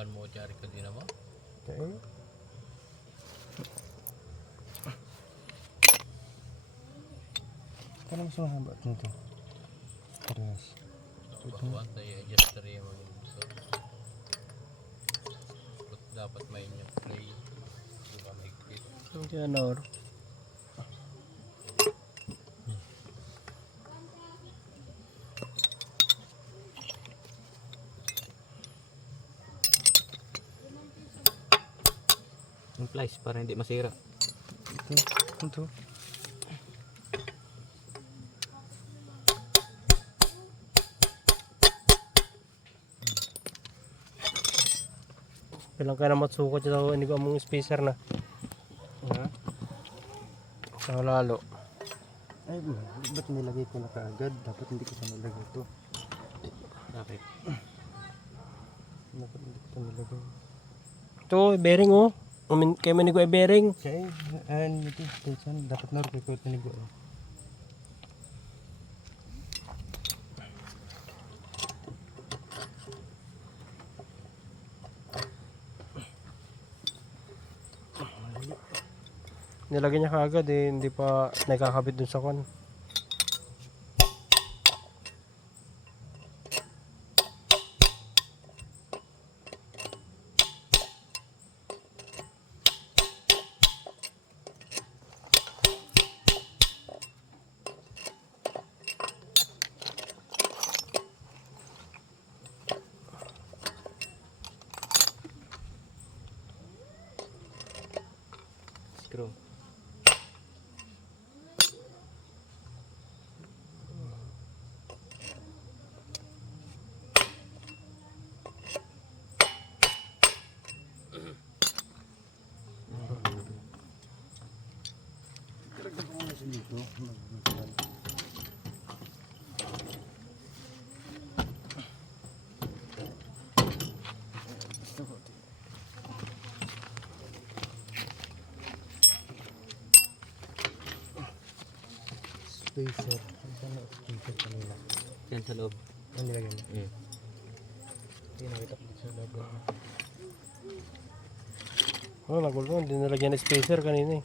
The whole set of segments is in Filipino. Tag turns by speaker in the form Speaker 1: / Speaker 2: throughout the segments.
Speaker 1: Kuman mo dyan ka din mo.
Speaker 2: Okay. Kaya mas mahaba nito. Parehas.
Speaker 1: Batuan tayo adjuster yung mga gusto. But dapat may yung play. Di ba may clip.
Speaker 3: Hindi na
Speaker 4: plies para hindi masira.
Speaker 2: Ito. Ito.
Speaker 3: Bilang ka na matsukat sa hindi ko among spacer na.
Speaker 2: Ha?
Speaker 3: Sa lalo.
Speaker 2: Ay, ba- ba't nilagay ko na kaagad? Dapat hindi ko pa nilagay ito.
Speaker 4: Bakit?
Speaker 2: Dapat hindi ko ito nilagay.
Speaker 3: Ito, bearing oh. Umin, kaya manigo ay bearing.
Speaker 2: Okay, and ito, station. Dapat na ko ito nigo.
Speaker 3: Nilagay niya kaagad eh, hindi pa nakakabit dun sa kon.
Speaker 4: Screw.
Speaker 2: Talaga ko muna sa dito. Spacer. Saan na spacer kanila?
Speaker 4: Yan sa loob.
Speaker 2: Ano nilagay mo?
Speaker 4: Mm.
Speaker 2: Hindi nakita ko sa logo.
Speaker 3: Oh, nagulo. Hindi nilagyan ng spacer kanina eh.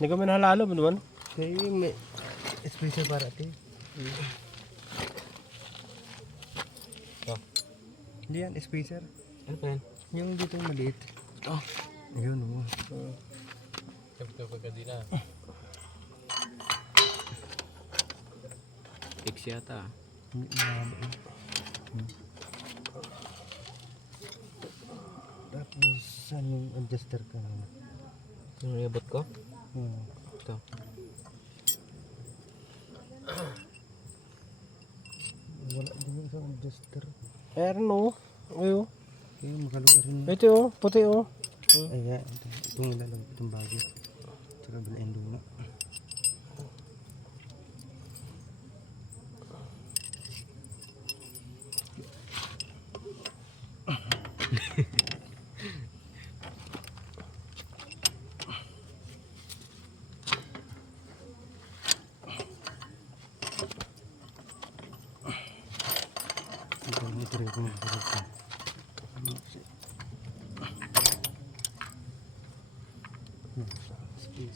Speaker 3: Hindi kami nahalalo mo naman.
Speaker 2: Kaya may spacer para ito.
Speaker 4: Oh.
Speaker 2: Hindi yan, spacer.
Speaker 4: Ano pa yan?
Speaker 2: Yung dito maliit.
Speaker 4: Oh.
Speaker 2: Ayun, oh.
Speaker 1: Kapag na.
Speaker 4: Fix yata. ah.
Speaker 2: Eh. Hmm. Tapos, saan yung adjuster ka naman?
Speaker 4: Yung iabot ko?
Speaker 2: Hmm.
Speaker 4: Ito.
Speaker 2: Wala din yung isang adjuster.
Speaker 3: Meron oh. Ayo.
Speaker 2: Kaya makalugar rin.
Speaker 3: Ito oh, puti oh.
Speaker 2: Ay, yeah, ito, itong ilalang, itong bago. tengah berlindung nak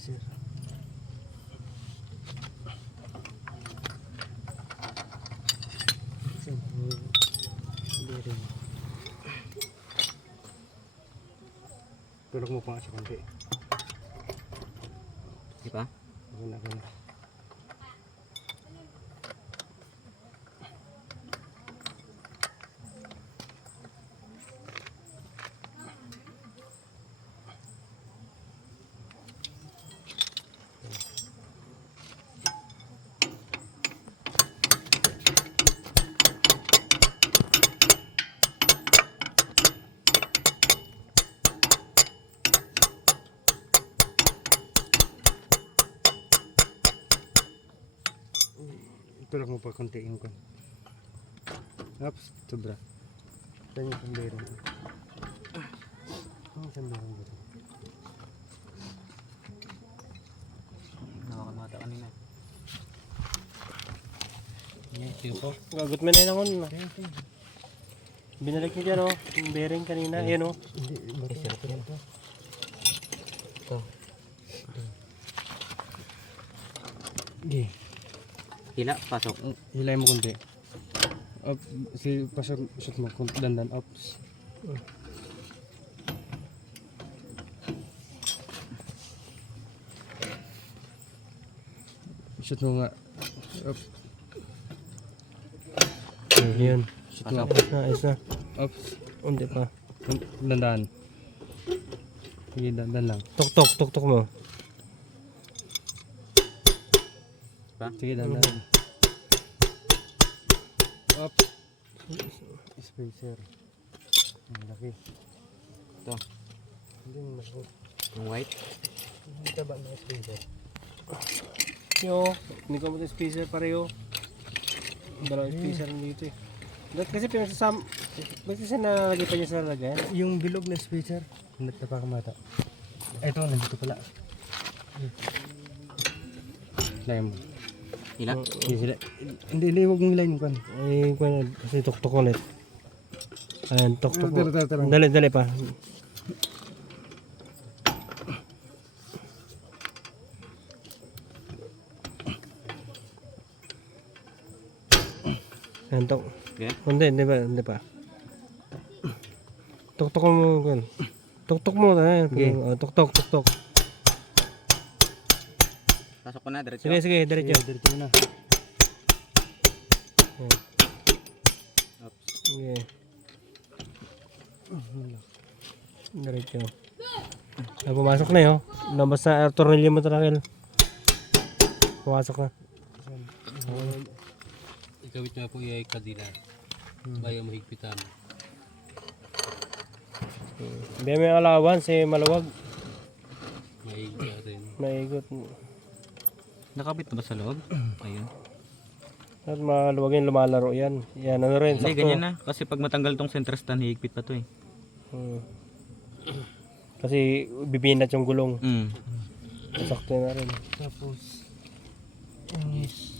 Speaker 2: Spacer. Bearing. Tulog mo pa nga sa konti.
Speaker 4: Di ba?
Speaker 2: Ako na, mo pa konti yung kon. Oops, sobra. Saan yung bearing? Ang isang bearing dito.
Speaker 4: Nakakamata kanina.
Speaker 3: Gagot mo na yun ako. Binalik niya dyan oh. Yung bearing kanina. Ayan oh.
Speaker 2: Hindi,
Speaker 4: Eh, sarap yan. Ito.
Speaker 2: Sige.
Speaker 4: Hila, pasok.
Speaker 2: Hilay mo kunti. Up, si pasok shoot mo kunti dandan ups. Shoot mo nga. Up,
Speaker 3: Ayan.
Speaker 2: shoot mo up.
Speaker 3: Na, ayos na.
Speaker 2: Ups.
Speaker 3: Hindi pa.
Speaker 2: Dandan. Sige, dandan lang.
Speaker 3: Tok-tok, tok-tok mo.
Speaker 2: Sige, dandan. Up. Spacer. Ang laki.
Speaker 4: Ito.
Speaker 2: Hindi mo.
Speaker 4: Yung white.
Speaker 2: Hindi taba na spacer.
Speaker 3: Yo, hindi ko mo ito spacer pareho. Dalawang spacer dito eh. Ba't kasi pinagsasam... Ba't kasi nalagay pa niya sa lalagyan?
Speaker 2: Yung bilog na spacer. Hindi pa ka mata. Ito, nandito pala. Lagyan mo.
Speaker 4: Hila.
Speaker 2: Hindi sila. Hindi, hindi, huwag mong line kan.
Speaker 3: Ay, kung ano, kasi tok-tok ulit. Ayan, tok-tok mo.
Speaker 2: Tara, tara, tara.
Speaker 3: Dali, dali pa. Ayan, tok.
Speaker 4: Okay.
Speaker 3: Hindi, hindi pa, hindi pa. Tok-tok mo, kan. Tok-tok mo, ayan.
Speaker 2: Okay.
Speaker 3: Oh, tok-tok, tok-tok.
Speaker 4: Pasok ko na, diretso.
Speaker 3: Sige, sige, diretso.
Speaker 2: Sige, diretso mo na.
Speaker 3: Ayan.
Speaker 4: Oops.
Speaker 3: Sige. Diretso. Ah, pumasok na yun. Labas na air tornilyo mo tarakil. Pumasok na.
Speaker 1: Ikawit nga po yung kadila. Bayan mo higpitan.
Speaker 3: Hindi may alawan si maluwag.
Speaker 1: Mahigpit rin.
Speaker 3: Naigot.
Speaker 4: Nakabit na ba sa loob? Ayun.
Speaker 3: At maluwag yung lumalaro yan. Yan, ano rin,
Speaker 4: Hindi,
Speaker 3: sakto.
Speaker 4: ganyan na. Kasi pag matanggal tong center stand, hihigpit pa to eh.
Speaker 3: Hmm. Kasi bibinat yung gulong.
Speaker 4: Mm.
Speaker 3: Sakto na rin.
Speaker 2: Tapos, yes.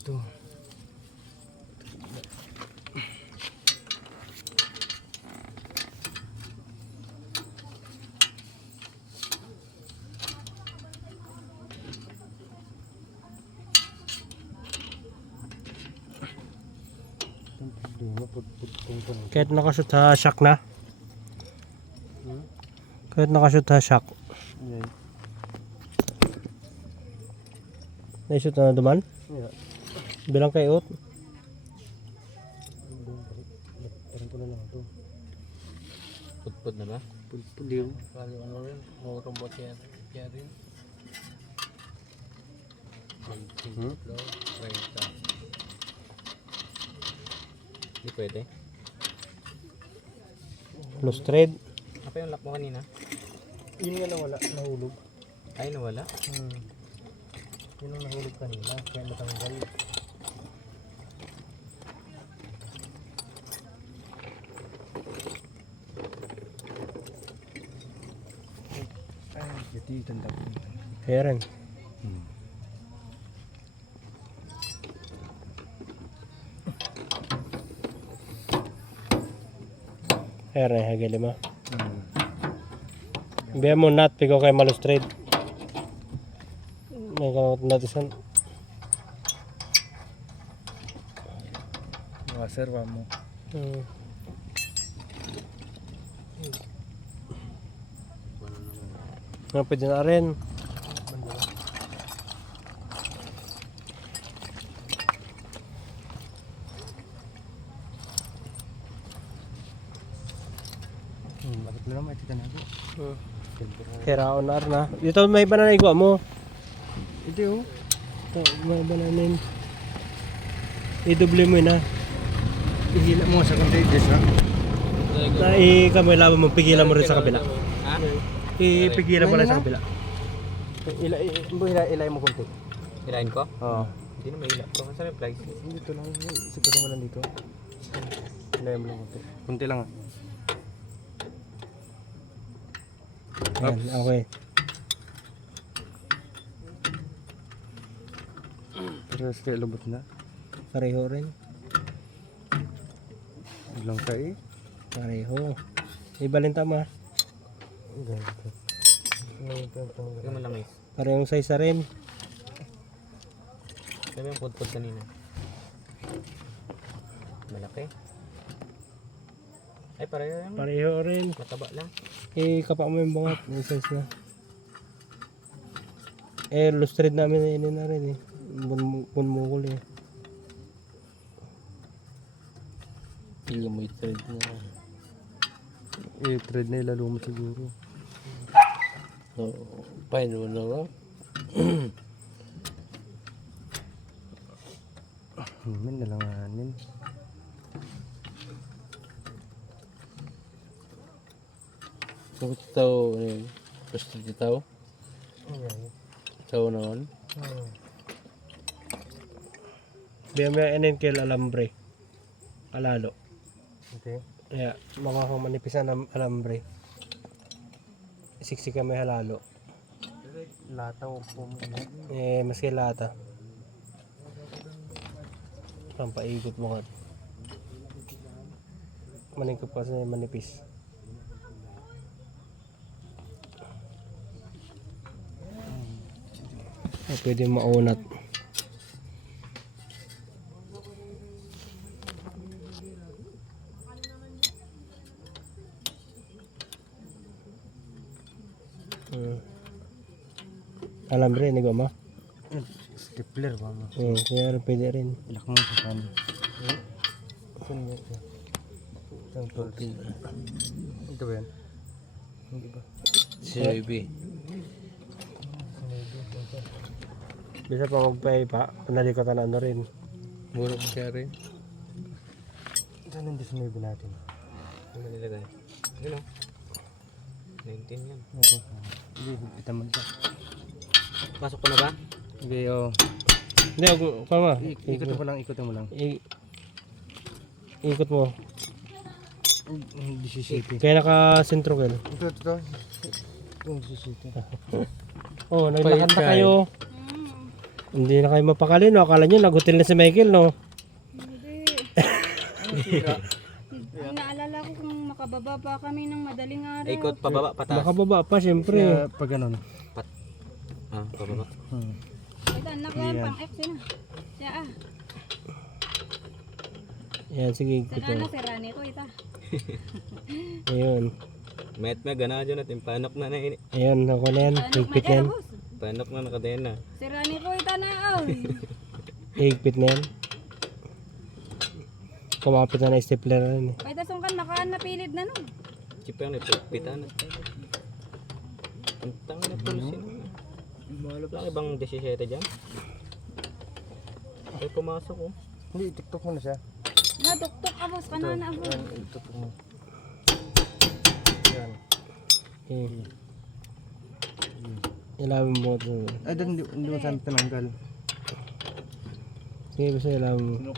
Speaker 2: Ito. Ang problema, pagpagpag ko na.
Speaker 3: Kahit nakashoot sa shock na. Kahit nakashoot sa shock.
Speaker 2: Ayan.
Speaker 3: Naishoot na duman?
Speaker 2: Yeah.
Speaker 3: Bilang kay Ut.
Speaker 2: Parang ko na lang ito.
Speaker 4: Pudpud na ba?
Speaker 2: Pulpuliw.
Speaker 1: Kali ano rin, robot yan. Yan rin.
Speaker 2: Hmm?
Speaker 1: 30.
Speaker 4: Hindi pwede.
Speaker 3: Lost thread.
Speaker 4: Apa yung lock mo kanina?
Speaker 2: Yun nga nawala, nahulog.
Speaker 4: Ay, nawala.
Speaker 2: Hmm. Yun ang nahulog kanina, kaya natanggal. Ay, jadi tanda ko.
Speaker 3: Kaya rin. Rin, hagil lima. Biya mo nat, pigo kay malos trade. Kamot natisan.
Speaker 2: Mga serva mo.
Speaker 3: Hmm. Nga pwede na rin.
Speaker 2: Hmm, bakit na naman ito na ako?
Speaker 3: Kaya raon na rin na. Dito may banana igwa mo.
Speaker 2: Ito oh.
Speaker 3: Ito, may bananin. I-double mo yun ha.
Speaker 2: Ihila mo sa contagious ha?
Speaker 3: Na i-kamay laban mo, pigilan mo rin sa kabila.
Speaker 4: Ha?
Speaker 3: Ipigilan mo lang sa kabila.
Speaker 2: Ila, ila, ila mo konti.
Speaker 4: Hilahin ko?
Speaker 2: Oo.
Speaker 4: Hindi na may hila. Kung saan yung flies?
Speaker 2: Dito lang, sigasan mo lang dito. Ila mo lang konti. Konti lang ah.
Speaker 3: Ayan, okay.
Speaker 2: Sa lubot na.
Speaker 3: Pareho rin.
Speaker 2: Lang kayo.
Speaker 3: Pareho. Ibalin tama.
Speaker 1: Yung malamis.
Speaker 3: Parehong size na rin.
Speaker 1: Sabi yung pudpud kanina. Malaki. Ay, pareho yung
Speaker 3: Pareho rin.
Speaker 1: mataba lang.
Speaker 3: Eh, kapa mo yung bungat. May size na. Eh, lustred namin na ini na rin eh. Bun- Bunmukol eh.
Speaker 1: Hindi mo i-thread na.
Speaker 2: Eh, thread na ilalumot siguro.
Speaker 1: So, paano mo na ba?
Speaker 2: Himin, nalanganin.
Speaker 1: Kung ito, ano yun? Gusto ito? Ito naman.
Speaker 3: Biya may inin kill alambre. Alalo.
Speaker 2: Okay.
Speaker 3: Kaya, mga humanipisan ng alambre. Siksik kami halalo.
Speaker 2: Lataw po mo.
Speaker 3: Eh, mas lata. Pampaikot mo nga. Maningkop kasi manipis. Ah, pwede maunat. Alam rin, ni Goma.
Speaker 2: Stapler ba mo?
Speaker 3: Hmm, kaya rin pwede rin.
Speaker 2: Ilak mo sa pan. Saan mo ito? Ba yan? Hindi ba?
Speaker 1: Si Baby.
Speaker 3: Bisa pa magpay pa, nalikot na ano rin.
Speaker 1: Burok siya rin.
Speaker 2: Saan hindi sumibo natin?
Speaker 1: Ano nilagay? Yun o. 19 yan.
Speaker 2: Ito. Hindi, itamad ka.
Speaker 1: Pasok ko na ba?
Speaker 2: Hindi, oh.
Speaker 3: Hindi, ako, kama.
Speaker 2: Ik- Ikot mo lang, ikot mo lang.
Speaker 3: I- ikot mo.
Speaker 2: 17.
Speaker 3: Kaya naka-sentro kayo.
Speaker 2: Ito, ito, ito. Itong 17.
Speaker 3: Oh, naglakad na kayo. Hindi na kayo mapakali, no? Akala nyo, nagutil na si Michael, no?
Speaker 5: Ang naalala ko kung makababa pa kami ng madaling araw.
Speaker 1: Ikot pababa, patas.
Speaker 3: Makababa pa, syempre.
Speaker 2: Kaya pag ganun.
Speaker 1: Ah, pababa.
Speaker 2: Hmm.
Speaker 5: Ito, anak yan, pang X yun. ah. Siya ah.
Speaker 3: Yan, sige,
Speaker 5: Sa
Speaker 3: ikot
Speaker 5: na Rani ko ita.
Speaker 3: Ayun.
Speaker 1: Met me, gana dyan natin. Panok na na ini.
Speaker 3: Ayun, ako na yan.
Speaker 5: Anak
Speaker 3: Higpit na yan.
Speaker 1: Panok na nakadayan na.
Speaker 5: Si Rani ko ita na oh.
Speaker 3: Higpit na yan. Kumapit na na stapler na rin. eh.
Speaker 5: Kaya tasong kan nakaan napilid na no.
Speaker 1: Chip yung nagpitan. Ang tanga na pulsin. Malap lang ibang 17 dyan. Ay, pumasok oh.
Speaker 2: Hindi, tiktok mo na siya.
Speaker 5: Natuktok ka boss, kanana ako.
Speaker 2: Yan, tiktok mo. Yan.
Speaker 3: Okay. Ilaban mo ito.
Speaker 2: Ay, doon, hindi, hindi mo saan tinanggal.
Speaker 3: Sige, gusto ilaban mo.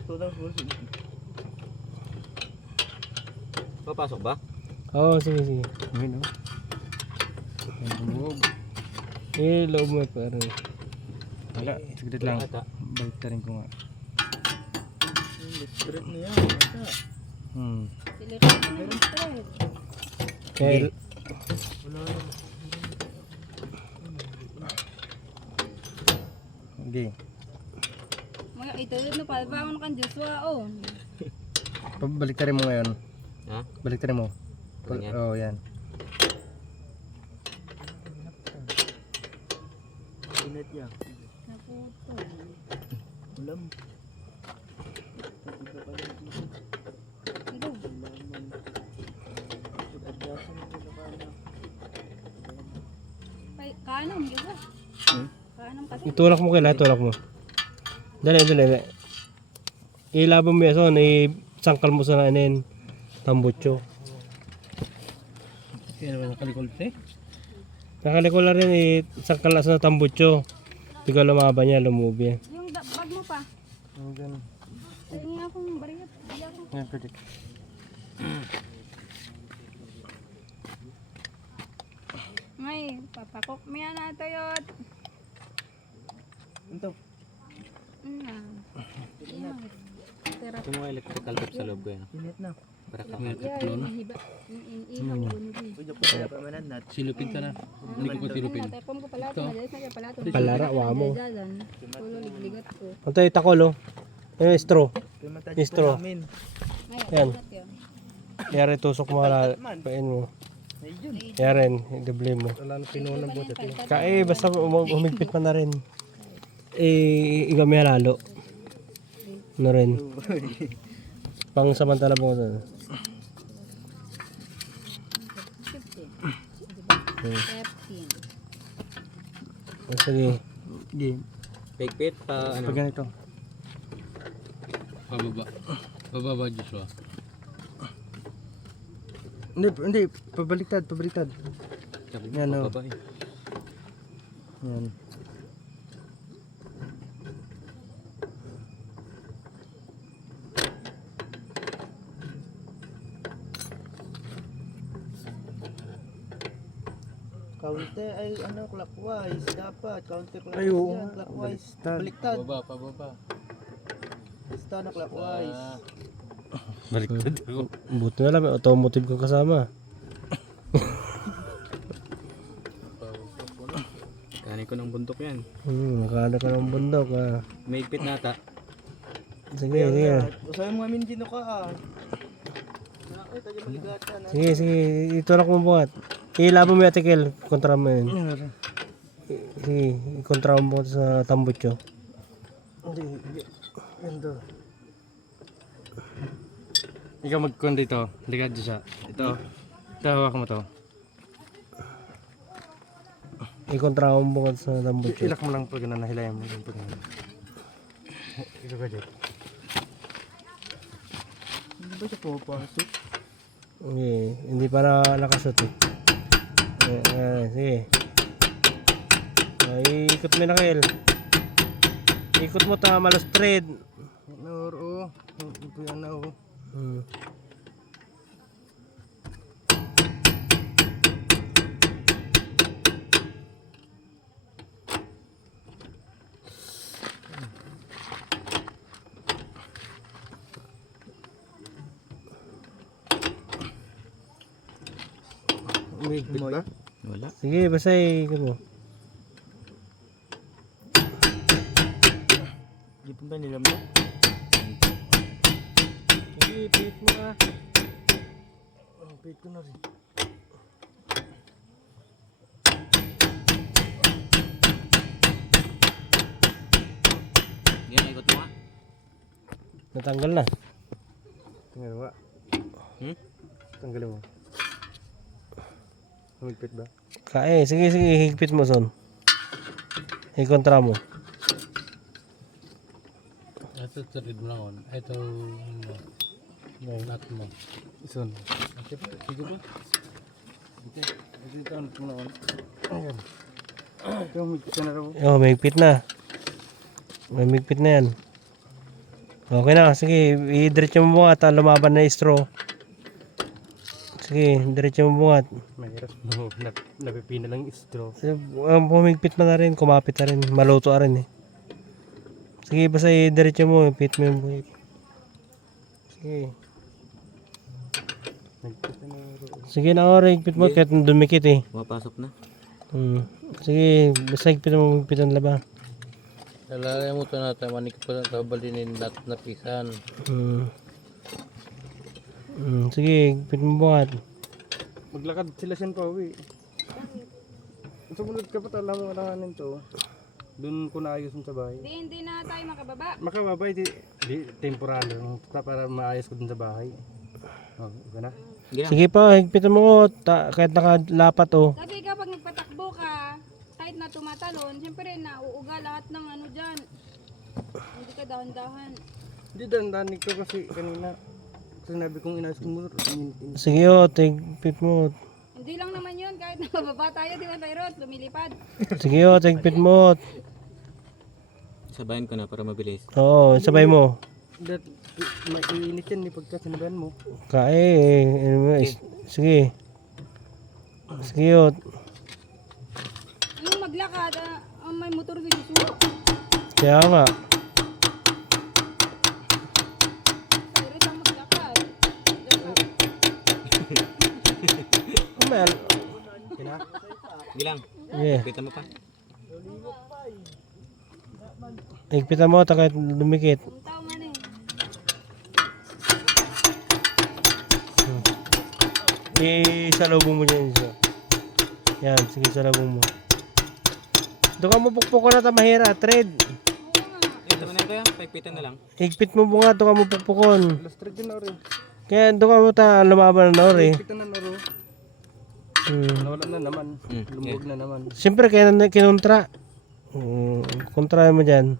Speaker 1: Papasok ba?
Speaker 3: Oo, sige, sige.
Speaker 2: Ayun, oh. Yan, bumuog.
Speaker 3: Eh, loob mo pa rin.
Speaker 2: Wala, saglit lang.
Speaker 1: Ata.
Speaker 2: Balik ka rin ko nga. Hmm.
Speaker 5: Silip ko na yung thread.
Speaker 3: Kaya,
Speaker 2: Hindi.
Speaker 5: Mga ito, no, palbangon kan Joshua oh.
Speaker 2: Rin mo ngayon.
Speaker 1: Ha?
Speaker 2: Balik ka rin mo. Oo, oh, yan.
Speaker 5: Naputo. Ito. Ay, kanom, di ba? Kanom kasi.
Speaker 3: itulak mo kailan, itulak mo. Dali, dali, dali. Ilaban mo yan, so, sangkal mo sa nanin. Tambutso.
Speaker 1: Kaya naman nakalikol eh.
Speaker 3: Nakalikol na rin, eh, sangkal na sa tambutso. Tigil lumaban niya, lumubi yan.
Speaker 5: Yung da- bag mo pa.
Speaker 2: Yung ganun.
Speaker 5: Tingin akong bariyat. Di ako.
Speaker 2: Yan, pwede.
Speaker 5: Ngay, papakok mo yan na toyot.
Speaker 2: Ito.
Speaker 5: Mm. Tira.
Speaker 1: Ito mga electrical tip sa loob ko yan.
Speaker 2: Init na.
Speaker 5: Yung inihaw ko nito eh.
Speaker 1: Silupin ka na. Hindi ko pa silupin.
Speaker 5: Natapon ko pala ito. Na.
Speaker 3: Palara, wa mo. Ito yung takol oh. Yung straw. Yung straw. Yan. Yari tusok mo. Pain mo. Yari, doble mo.
Speaker 2: Wala na pinuha ng buti.
Speaker 3: Kaya basta um- humigpit pa na rin. Eh, igami halalo. Na rin. Pang samantala mo ito.
Speaker 5: 15. 15.
Speaker 3: Sige.
Speaker 4: Game. Pigpit pa ano.
Speaker 3: Pag ganito.
Speaker 1: Pababa. Pababa, Joshua.
Speaker 3: Hindi, hindi. Pabaliktad, pabaliktad. Yan, oh.
Speaker 4: babae.
Speaker 3: Yan.
Speaker 6: Counter ay ano clockwise dapat counter clockwise
Speaker 3: Ay, oo
Speaker 6: yan,
Speaker 3: nga.
Speaker 6: clockwise
Speaker 3: Baliktad.
Speaker 6: baliktad
Speaker 1: Pababa, pababa.
Speaker 6: basta na clockwise
Speaker 1: Ah,
Speaker 4: Baliktad ako.
Speaker 3: Buti na lang, may automotive kang kasama.
Speaker 4: Kanin ko ng bundok yan.
Speaker 3: Hmm, nakala ka ng bundok ah.
Speaker 4: May pit nata.
Speaker 3: Sige, sige.
Speaker 6: usahay mo amin dino ka ah ay tayo maligatan ah.
Speaker 3: Sige, sige. Ito na kumubuhat. Ilaban mo yung atikel. Kontra mo yun. Sige, kontra mo sa tambutso. Ikaw magkon dito. Ligad siya. Ito. Ito, hawak mo to. I-kontra mo bukat sa tambutso. Ilak mo lang pag nanahilayan mo. Pag Ikaw ka dyan.
Speaker 6: hindi ba siya pumapasok
Speaker 3: hindi pa na nakasot eh. Eh, eh, sige. Ay, ikot mo na kail. Ikot mo ta, malos thread.
Speaker 6: Nor oh ito yan na oh
Speaker 3: Hmm.
Speaker 6: umigpit ba
Speaker 4: Wala.
Speaker 3: Sige, basta ikot mo.
Speaker 6: hindi pa ba nila mo
Speaker 3: Sige, pihit mo ka. Oh, pihit ko na rin.
Speaker 4: Nga.
Speaker 3: Natanggal na.
Speaker 2: Tingnan mo.
Speaker 4: Hmm?
Speaker 2: Tanggalin mo. Humigpit ba?
Speaker 3: Kaya, sige, sige, higpit mo son. I-kontra mo.
Speaker 1: ito turid mo lang. on. Ito, ano, nut mo. Okay, sige ba?
Speaker 2: Ito ang puno. Ayan.
Speaker 3: Oh, may higpit na. May higpit na yan. Okay na, sige, i-diretso mo ah, lumaban na yung straw. Sige, diretso mo bungat.
Speaker 2: Mahirap. No, nap napipina lang yung straw.
Speaker 3: Um, pumigpit mo na rin, kumapit na rin, maluto na rin eh. Sige, basta i-diretso mo, pit mo yung buhit. Sige.
Speaker 2: Na.
Speaker 3: Sige na oray, higpit mo, kahit dumikit eh.
Speaker 4: Pumapasok na.
Speaker 3: Hmm. Sige, basta higpit mo, higpit ang laba.
Speaker 1: Lalaya mo ito natin. Manik pa lang kabalinin nut na pisan.
Speaker 3: Hmm. Hmm, sige, higpit mo bungat.
Speaker 2: Maglakad sila siya pa uwi. Sumunod ka pa tala mo alanganin to. Doon ko naayos sa bahay.
Speaker 5: Hindi, hindi na tayo makababa.
Speaker 2: Makababay di, di temporary para maayos ko dun sa bahay. Oh, ika na.
Speaker 4: Sige
Speaker 3: pa, higpit mo, ta, kahit nakalapat oh.
Speaker 5: Kasi kapag nagpatakbo ka, kahit na tumatalon, siyempre nauuga lahat ng ano dyan. Hindi ka dahan-dahan.
Speaker 2: Hindi dandanig ko kasi kanina. Sinabi kong inayos ko mo. in- in-
Speaker 3: Sige oh, higpit mo.
Speaker 5: Hindi lang naman yun, kahit nababa tayo, di ba Tyrod? Lumilipad.
Speaker 3: Sige oh, higpit mo.
Speaker 4: Sabayan ko na para mabilis.
Speaker 3: Oo, sabay mo.
Speaker 2: Dat, mainit yan ni pagka sinabayan mo.
Speaker 3: Kaya eh, ano sige. Sige oh.
Speaker 5: Anong maglakad? Ah, ah, may motor Joshua.
Speaker 3: Kaya nga. May al...
Speaker 4: Bilang.
Speaker 3: Yeah.
Speaker 4: Kita mo pa.
Speaker 3: Higpitan mo, ta kahit lumikit.
Speaker 5: Eh.
Speaker 3: Isalubong mo dyan siya. Yan, sige salubong mo. Doon ka mo pukpukan na ta mahira, thread.
Speaker 4: Ito na kaya. Pagpitan na lang.
Speaker 3: Higpit mo bunga, doon ka mo pukpukon.
Speaker 2: Lustrid din na rin.
Speaker 3: Kaya doon ka mo ta lumaban na ori.
Speaker 2: Kita na naro.
Speaker 3: Hmm.
Speaker 2: Nawala na naman.
Speaker 4: Hmm.
Speaker 2: Lumog na naman.
Speaker 3: Siyempre, kaya na kinontra. Hmm, kontra mo dyan.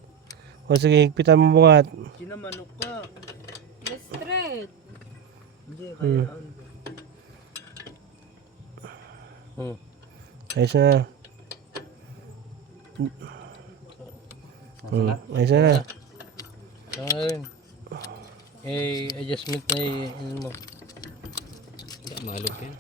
Speaker 3: O sige, higpitan mo bunga.
Speaker 2: Kinamanok ka.
Speaker 5: Straight.
Speaker 2: Hindi,
Speaker 3: Hmm.
Speaker 2: kaya
Speaker 3: Hmm. Ayos na. Hmm. Ayos na.
Speaker 1: Ito na rin. Eh, adjustment na eh, ano mo.
Speaker 4: Hindi, Malog yan.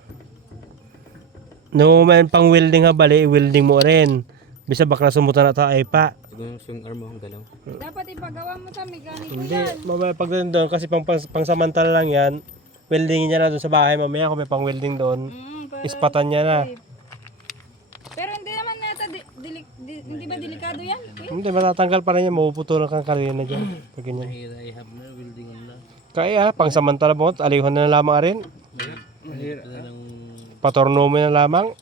Speaker 3: No man pang welding ha bali, welding mo rin. Bisa bakla sumuta na ta ay pa.
Speaker 4: Yung arm mo ang galaw.
Speaker 5: Dapat ipagawa mo sa mekaniko
Speaker 3: Hindi,
Speaker 5: yan.
Speaker 3: mamaya pag doon kasi pang, pang, pang samantala lang yan. Welding niya na doon sa bahay mamaya kung may pang welding doon.
Speaker 5: Mm,
Speaker 3: Ispatan niya na.
Speaker 5: Pero hindi naman nata, di, dili- di- hindi ba delikado yan? Eh?
Speaker 3: Hindi, matatanggal pa rin yan. Mapuputulan kang karina dyan. Pag ganyan.
Speaker 1: Have na, building on na.
Speaker 3: Kaya, pang samantala mo, alihon na lang lamang rin.
Speaker 1: Ito na lang,
Speaker 3: Patorno mo na lamang.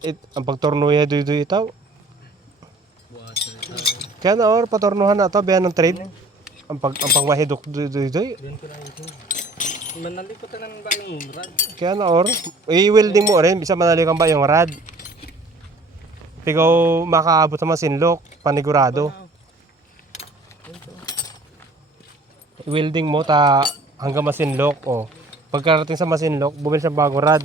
Speaker 3: It, ang pagtorno ya duy itaw. Kaya na or patornuhan na ito, biyan ng trade. Ang pag ang pangmahidok duy duy duy.
Speaker 2: Manali ko tanang ba yung rad?
Speaker 3: Kaya na or, i-welding mo rin, bisa manali kang ba yung rad. Ikaw makaabot naman sinlok, panigurado. I-welding mo ta hanggang masinlok, oh. Pagkarating sa masinlok, bumili sa bagong rad.